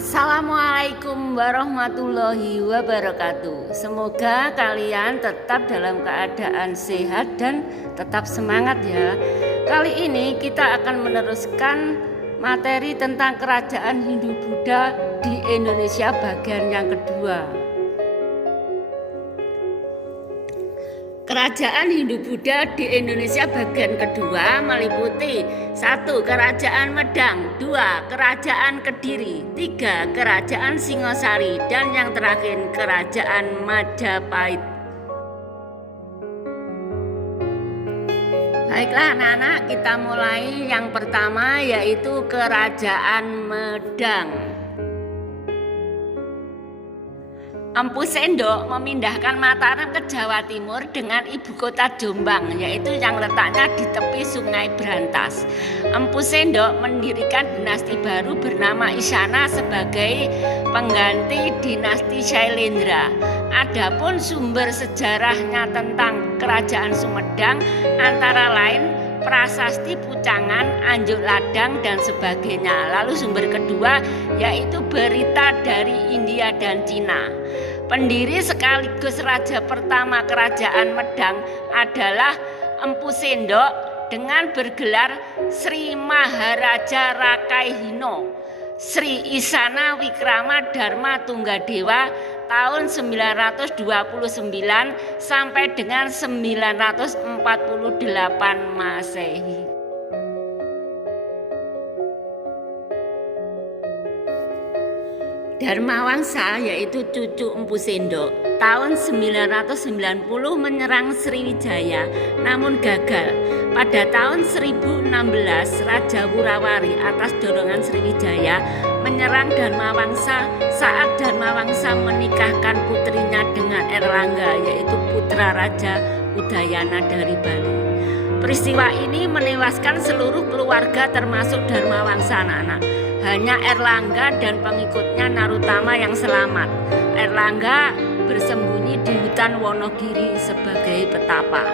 Assalamualaikum warahmatullahi wabarakatuh. Semoga kalian tetap dalam keadaan sehat dan tetap semangat ya. Kali ini kita akan meneruskan materi tentang kerajaan Hindu-Buddha di Indonesia bagian yang kedua. Kerajaan Hindu-Buddha di Indonesia bagian kedua meliputi 1. Kerajaan Medang, 2. Kerajaan Kediri, 3. Kerajaan Singosari, dan yang terakhir Kerajaan Majapahit. Baiklah anak-anak, kita mulai yang pertama yaitu Kerajaan Medang. Empu Sendok memindahkan Mataram ke Jawa Timur dengan ibu kota Jombang, yaitu yang letaknya di tepi Sungai Brantas. Empu Sendok mendirikan dinasti baru bernama Isana sebagai pengganti dinasti Shailendra. Adapun sumber sejarahnya tentang Kerajaan Sumedang antara lain prasasti Pucangan, Anjuk Ladang, dan sebagainya. Lalu sumber kedua yaitu berita dari India dan Cina. Pendiri sekaligus raja pertama Kerajaan Medang adalah Empu Sendok dengan bergelar Sri Maharaja Rakaihino Sri Isana Wikrama Dharma Tunggadewa tahun 929 sampai dengan 948 Masehi. Dharmawangsa yaitu cucu Empu Sendok tahun 990 menyerang Sriwijaya namun gagal. Pada tahun 1016 Raja Wurawari atas dorongan Sriwijaya menyerang Dharmawangsa saat Dharmawangsa menikahkan putrinya dengan Erlangga yaitu putra Raja Udayana dari Bali. Peristiwa ini menewaskan seluruh keluarga termasuk Dharmawangsa anak-anak. Hanya Erlangga dan pengikutnya Narutama yang selamat. Erlangga bersembunyi di hutan Wonogiri sebagai petapa.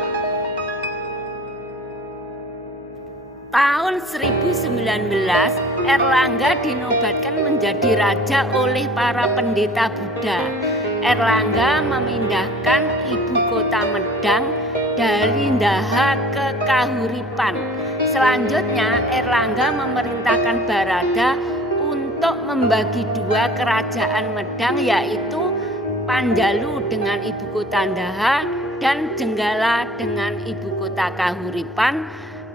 Tahun 1019 Erlangga dinobatkan menjadi raja oleh para pendeta Buddha. Erlangga memindahkan ibu kota Medang dari Daha ke Kahuripan. Selanjutnya Erlangga memerintahkan Barada untuk membagi dua kerajaan Medang yaitu Panjalu dengan ibu kota Daha dan Jenggala dengan ibu kota Kahuripan,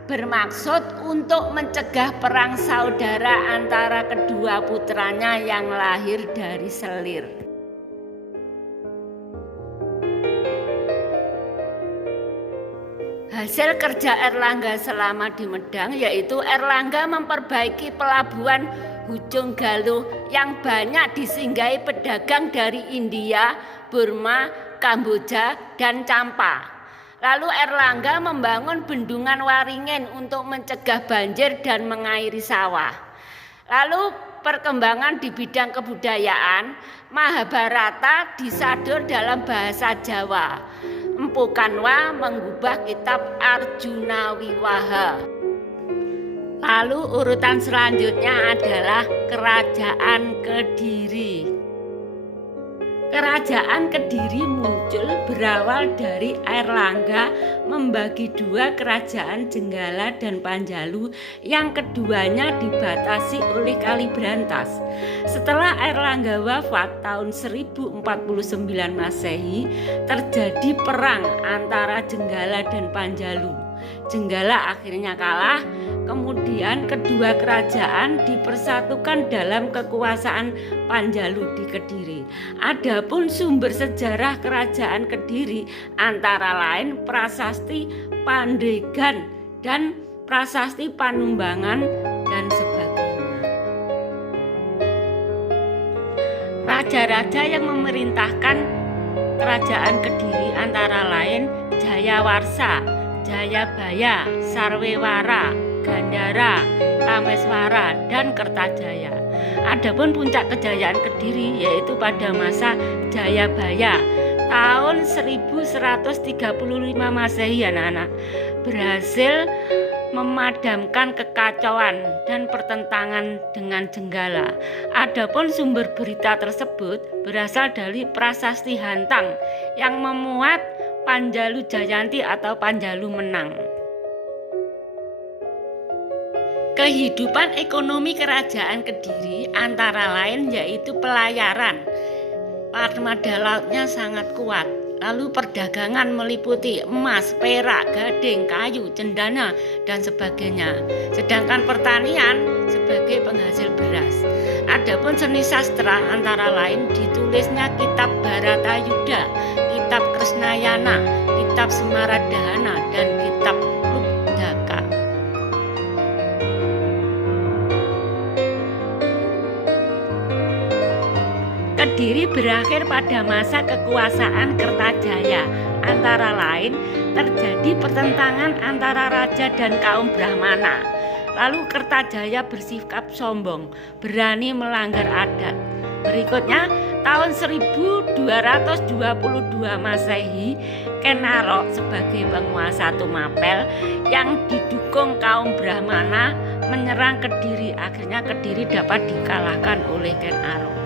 bermaksud untuk mencegah perang saudara antara kedua putranya yang lahir dari selir. Hasil kerja Erlangga selama di Medang yaitu Erlangga memperbaiki pelabuhan Hujung Galuh yang banyak disinggahi pedagang dari India, Burma, Kamboja, dan Campa. Lalu Erlangga membangun bendungan Waringin untuk mencegah banjir dan mengairi sawah. Lalu perkembangan di bidang kebudayaan, Mahabharata disadur dalam bahasa Jawa. Empu Kanwa mengubah kitab Arjuna Wiwaha. Lalu urutan selanjutnya adalah Kerajaan Kediri. Kerajaan Kediri muncul berawal dari Erlangga membagi dua kerajaan Jenggala dan Panjalu yang keduanya dibatasi oleh Kali Brantas. Setelah Erlangga wafat tahun 1049 Masehi, terjadi perang antara Jenggala dan Panjalu. Jenggala akhirnya kalah, kemudian kedua kerajaan dipersatukan dalam kekuasaan Panjalu di Kediri. Adapun sumber sejarah kerajaan Kediri antara lain prasasti Pandegan dan prasasti Panumbangan dan sebagainya. Raja-raja yang memerintahkan kerajaan Kediri antara lain Jayawarsa, Jayabaya, Sarwewara, Gandhara, Kameswara, dan Kertajaya. Adapun puncak kejayaan Kediri yaitu pada masa Jayabaya tahun 1135 Masehi anak-anak, berhasil memadamkan kekacauan dan pertentangan dengan Jenggala. Adapun sumber berita tersebut berasal dari Prasasti Hantang yang memuat Panjalu Jayanti atau Panjalu menang. Kehidupan ekonomi Kerajaan Kediri antara lain yaitu pelayaran. Armada lautnya sangat kuat. Lalu perdagangan meliputi emas, perak, gading, kayu, cendana, dan sebagainya. Sedangkan pertanian sebagai penghasil beras. Adapun seni sastra antara lain ditulisnya Kitab Bharatayuda, Kitab Krisnayana, Kitab Semaradhana, dan Kitab Lubdaka. Kediri berakhir pada masa kekuasaan Kertajaya. Antara lain terjadi pertentangan antara raja dan kaum Brahmana. Lalu Kertajaya bersikap sombong, berani melanggar adat. Berikutnya tahun 1222 Masehi, Ken Arok sebagai penguasa Tumapel yang didukung kaum Brahmana menyerang Kediri. Akhirnya Kediri dapat dikalahkan oleh Ken Arok.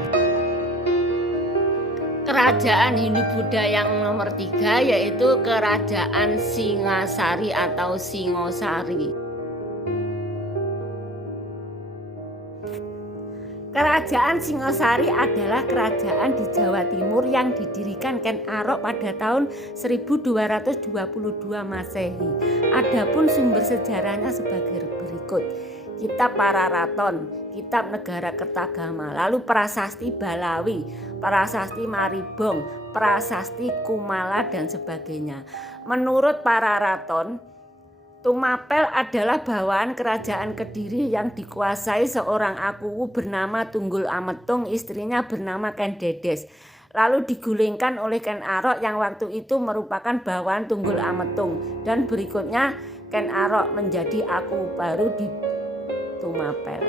Kerajaan Hindu-Buddha yang nomor 3 yaitu Kerajaan Singasari atau Singosari. Kerajaan Singosari adalah kerajaan di Jawa Timur yang didirikan Ken Arok pada tahun 1222 Masehi. Adapun sumber sejarahnya sebagai berikut. Kitab Pararaton, Kitab Negara Kertagama, lalu Prasasti Balawi, Prasasti Maribong, Prasasti Kumala, dan sebagainya. Menurut Pararaton, Tumapel adalah bawaan kerajaan Kediri yang dikuasai seorang akuwu bernama Tunggul Ametung, istrinya bernama Ken Dedes. Lalu digulingkan oleh Ken Arok yang waktu itu merupakan bawaan Tunggul Ametung. Dan berikutnya Ken Arok menjadi akuwu baru di Tumapel.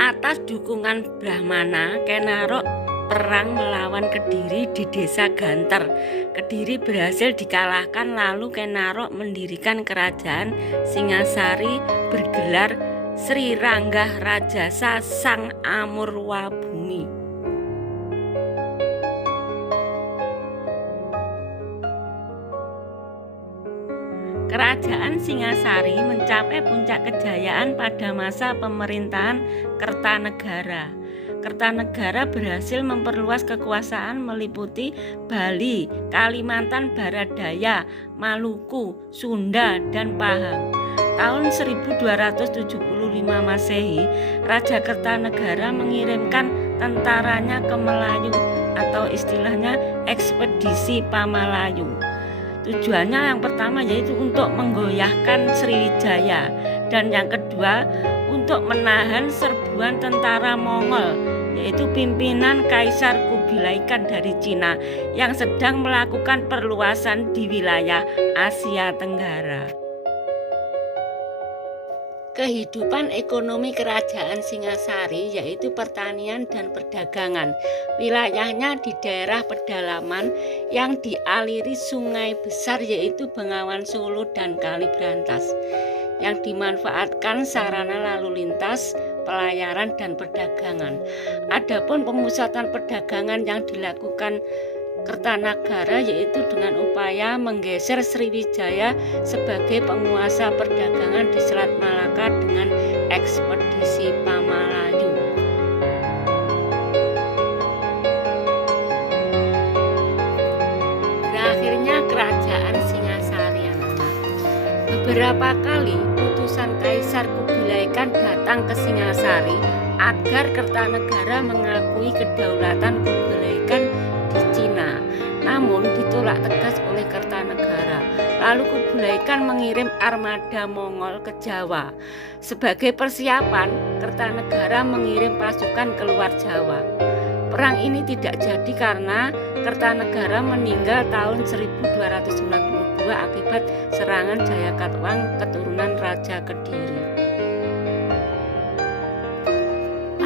Atas dukungan Brahmana, Ken Arok perang melawan Kediri di desa Ganter. Kediri berhasil dikalahkan, lalu Ken Arok mendirikan kerajaan Singasari bergelar Sri Ranggah Rajasa Sang Amurwabhumi. Kerajaan Singasari mencapai puncak kejayaan pada masa pemerintahan Kertanegara. Kertanegara berhasil memperluas kekuasaan meliputi Bali, Kalimantan Barat Daya, Maluku, Sunda, dan Pahang. Tahun 1275 Masehi, Raja Kertanegara mengirimkan tentaranya ke Melayu atau istilahnya ekspedisi Pamalayu. Tujuannya yang pertama yaitu untuk menggoyahkan Sriwijaya, dan yang kedua untuk menahan serbuan tentara Mongol, yaitu pimpinan Kaisar Kubilai Khan dari Cina yang sedang melakukan perluasan di wilayah Asia Tenggara. Kehidupan ekonomi Kerajaan Singasari yaitu pertanian dan perdagangan. Wilayahnya di daerah pedalaman yang dialiri sungai besar yaitu Bengawan Solo dan Kali Brantas, yang dimanfaatkan sarana lalu lintas, pelayaran, dan perdagangan. Adapun pemusatan perdagangan yang dilakukan Kertanagara yaitu dengan upaya menggeser Sriwijaya sebagai penguasa perdagangan di Selat Malaka dengan ekspedisi Pamalayu. Berakhirnya Kerajaan Singasari. Beberapa kali utusan Kaisar Kubilai Khan datang ke Singasari agar Kertanegara mengakui kedaulatan Kubilai Khan di Cina, namun ditolak tegas oleh Kertanegara. Lalu Kubilai Khan mengirim armada Mongol ke Jawa. Sebagai persiapan, Kertanegara mengirim pasukan keluar Jawa. Perang ini tidak jadi karena Kertanegara meninggal tahun 1292 akibat serangan Jayakatwang keturunan Raja Kediri.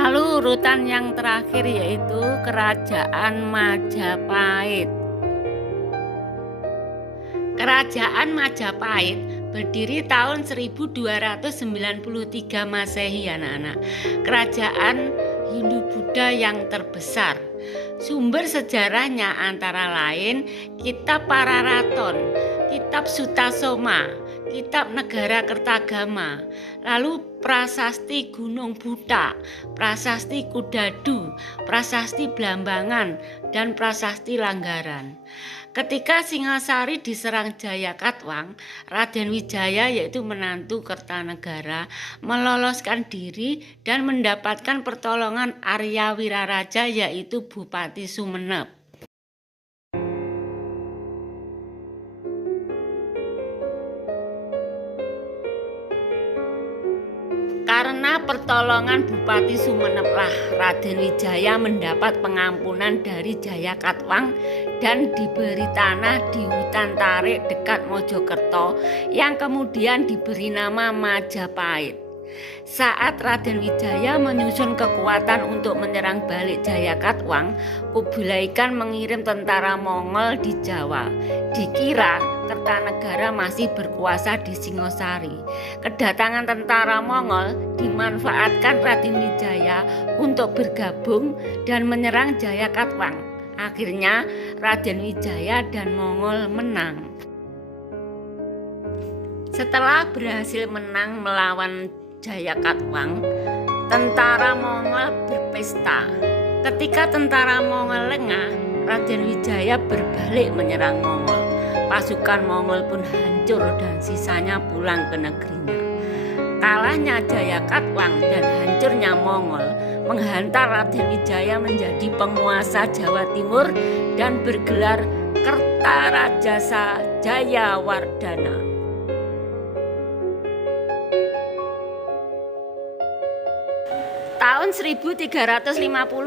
Lalu urutan yang terakhir yaitu Kerajaan Majapahit. Kerajaan Majapahit berdiri tahun 1293 Masehi, anak-anak. Kerajaan Hindu-Buddha yang terbesar. Sumber sejarahnya antara lain Kitab Pararaton, Kitab Sutasoma, Kitab Negara Kertagama, lalu Prasasti Gunung Buta, Prasasti Kudadu, Prasasti Blambangan, dan Prasasti Langgaran. Ketika Singasari diserang Jayakatwang, Raden Wijaya yaitu menantu Kertanegara meloloskan diri dan mendapatkan pertolongan Arya Wiraraja yaitu Bupati Sumenep. Karena pertolongan Bupati Sumeneplah Raden Wijaya mendapat pengampunan dari Jayakatwang dan diberi tanah di hutan tarik dekat Mojokerto yang kemudian diberi nama Majapahit. Saat Raden Wijaya menyusun kekuatan untuk menyerang balik Jayakatwang, Kubilai Khan mengirim tentara Mongol di Jawa. Dikira Kertanegara masih berkuasa di Singosari. Kedatangan tentara Mongol dimanfaatkan Raden Wijaya untuk bergabung dan menyerang Jayakatwang. Akhirnya Raden Wijaya dan Mongol menang. Setelah berhasil menang melawan Jayakatwang, tentara Mongol berpesta. Ketika tentara Mongol lengah, Raden Wijaya berbalik menyerang Mongol. Pasukan Mongol pun hancur dan sisanya pulang ke negerinya. Kalahnya Jayakatwang dan hancurnya Mongol menghantar Raden Wijaya menjadi penguasa Jawa Timur dan bergelar Kertarajasa Jayawardhana. Tahun 1350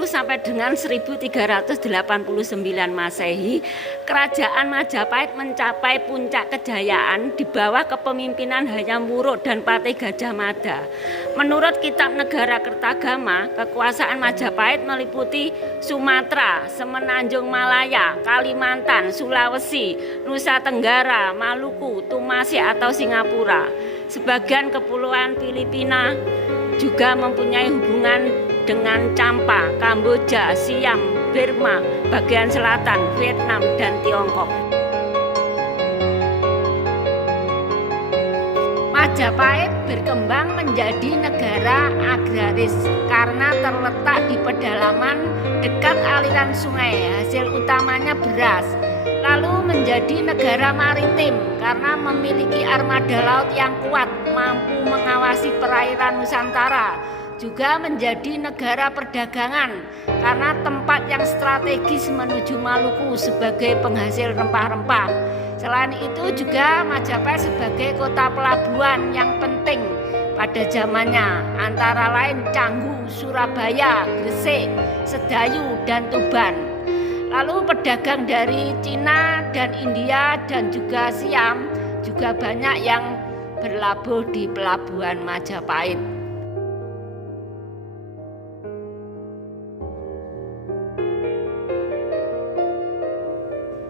sampai dengan 1389 Masehi, Kerajaan Majapahit mencapai puncak kejayaan di bawah kepemimpinan Hayam Wuruk dan Patih Gajah Mada. Menurut Kitab Negara Kertagama, kekuasaan Majapahit meliputi Sumatera, Semenanjung Malaya, Kalimantan, Sulawesi, Nusa Tenggara, Maluku, Tumasi atau Singapura. Sebagian kepulauan Filipina juga mempunyai hubungan dengan Champa, Kamboja, Siam, Burma, bagian selatan, Vietnam, dan Tiongkok. Majapahit berkembang menjadi negara agraris karena terletak di pedalaman dekat aliran sungai, hasil utamanya beras. Lalu menjadi negara maritim karena memiliki armada laut yang kuat, mampu mengawasi perairan Nusantara. Juga menjadi negara perdagangan karena tempat yang strategis menuju Maluku sebagai penghasil rempah-rempah. Selain itu juga Majapahit sebagai kota pelabuhan yang penting pada zamannya, antara lain Canggu, Surabaya, Gresik, Sedayu, dan Tuban. Lalu pedagang dari Cina dan India dan juga Siam juga banyak yang berlabuh di pelabuhan Majapahit.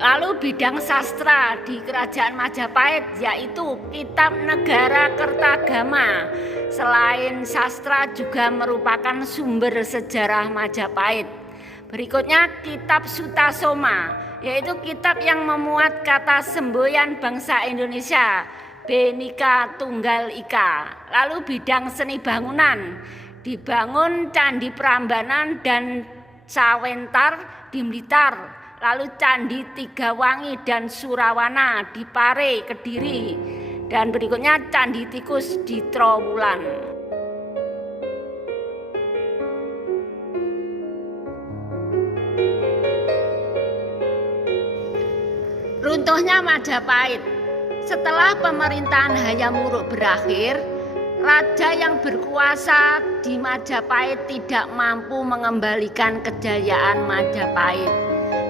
Lalu bidang sastra di Kerajaan Majapahit yaitu Kitab Negara Kertagama. Selain sastra juga merupakan sumber sejarah Majapahit. Berikutnya Kitab Sutasoma, yaitu kitab yang memuat kata semboyan bangsa Indonesia, Bhinneka Tunggal Ika. Lalu bidang seni bangunan, dibangun Candi Prambanan dan Cawentar di Blitar, lalu Candi Tigawangi dan Surawana di Pare, Kediri, dan berikutnya Candi Tikus di Trowulan. Runtuhnya Majapahit. Setelah pemerintahan Hayam Wuruk berakhir, raja yang berkuasa di Majapahit tidak mampu mengembalikan kejayaan Majapahit.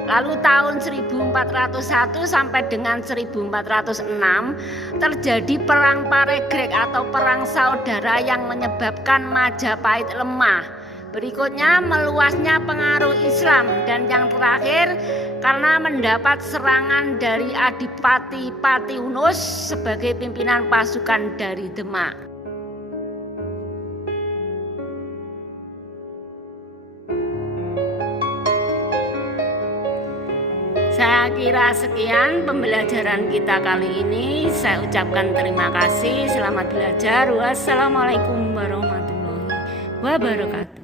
Lalu tahun 1401 sampai dengan 1406 terjadi perang Paregreg atau perang saudara yang menyebabkan Majapahit lemah. Berikutnya meluasnya pengaruh Islam dan yang terakhir karena mendapat serangan dari Adipati Patiunus sebagai pimpinan pasukan dari Demak. Saya kira sekian pembelajaran kita kali ini. Saya ucapkan terima kasih. Selamat belajar. Wassalamualaikum warahmatullahi wabarakatuh.